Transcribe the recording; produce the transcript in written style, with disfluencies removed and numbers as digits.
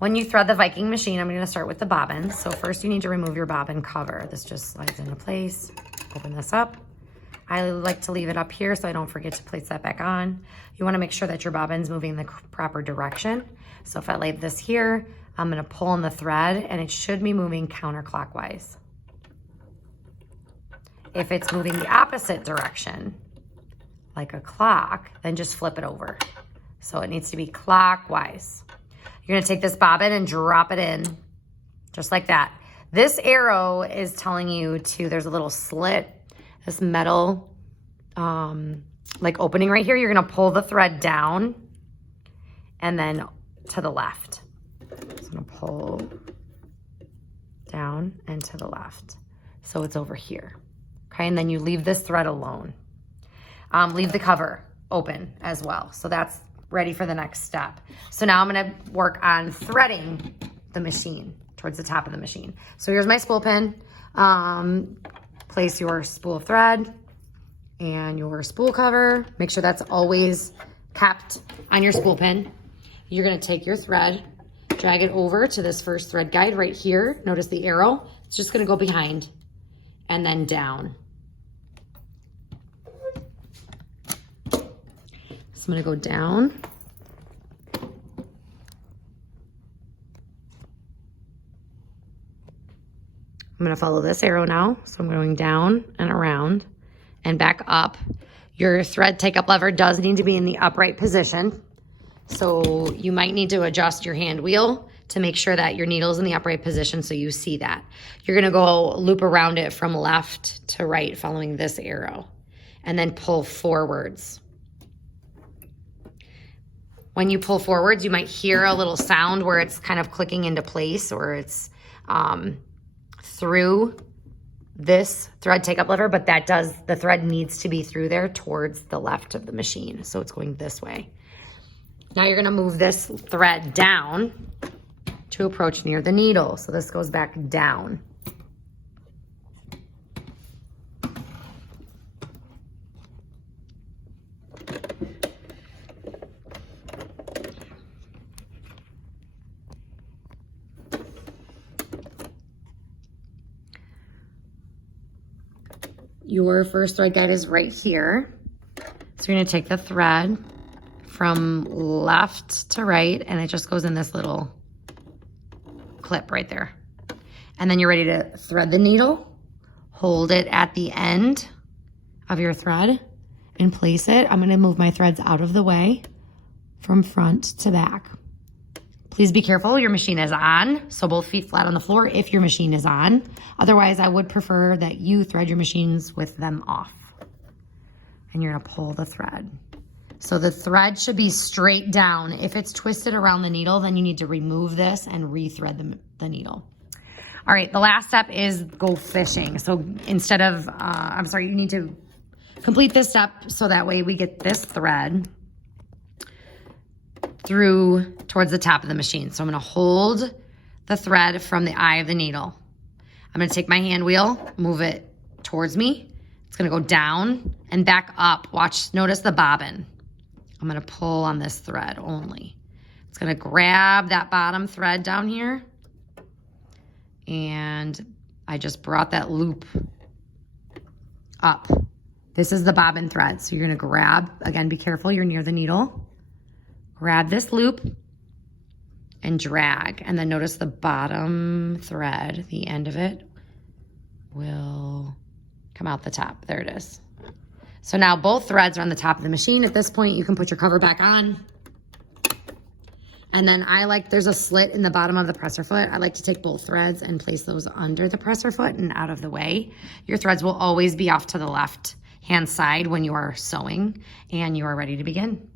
When you thread the Viking machine, I'm going to start with the bobbins. So first you need to remove your bobbin cover. This just slides into place. Open this up. I like to leave it up here so I don't forget to place that back on. You want to make sure that your bobbin's moving the proper direction. So if I leave this here, I'm going to pull on the thread and it should be moving counterclockwise. If it's moving the opposite direction, like a clock, then just flip it over. So it needs to be clockwise. You're gonna take this bobbin and drop it in, just like that. This arrow is telling you there's a little slit, this metal like opening right here. You're gonna pull the thread down and then to the left. So I'm gonna pull down and to the left. So it's over here, okay? And then you leave this thread alone. Leave the cover open as well. So that's ready for the next step. So now I'm gonna work on threading the machine towards the top of the machine. So here's my spool pin. Place your spool of thread and your spool cover. Make sure that's always capped on your spool pin. You're gonna take your thread, drag it over to this first thread guide right here. Notice the arrow. It's just gonna go behind and then down. So I'm gonna go down. I'm gonna follow this arrow now. So I'm going down and around and back up. Your thread take-up lever does need to be in the upright position. So you might need to adjust your hand wheel to make sure that your needle's in the upright position so you see that. You're gonna go loop around it from left to right following this arrow and then pull forwards. When you pull forwards, you might hear a little sound where it's kind of clicking into place or it's through this thread take-up lever, but the thread needs to be through there towards the left of the machine. So it's going this way. Now you're gonna move this thread down to approach near the needle. So this goes back down. Your first thread guide is right here. So you're gonna take the thread from left to right and it just goes in this little clip right there. And then you're ready to thread the needle, hold it at the end of your thread and place it. I'm gonna move my threads out of the way from front to back. Please be careful, your machine is on, so both feet flat on the floor if your machine is on. Otherwise, I would prefer that you thread your machines with them off. And you're gonna pull the thread. So the thread should be straight down. If it's twisted around the needle, then you need to remove this and rethread the needle. All right, the last step is go fishing. So instead of, you need to complete this step so that way we get this thread through towards the top of the machine. So I'm gonna hold the thread from the eye of the needle. I'm gonna take my hand wheel, move it towards me. It's gonna go down and back up. Notice the bobbin. I'm gonna pull on this thread only. It's gonna grab that bottom thread down here. And I just brought that loop up. This is the bobbin thread. So you're gonna grab, again, be careful, you're near the needle. Grab this loop and drag. And then notice the bottom thread, the end of it will come out the top. There it is. So now both threads are on the top of the machine. At this point, you can put your cover back on. And then there's a slit in the bottom of the presser foot. I like to take both threads and place those under the presser foot and out of the way. Your threads will always be off to the left hand side when you are sewing and you are ready to begin.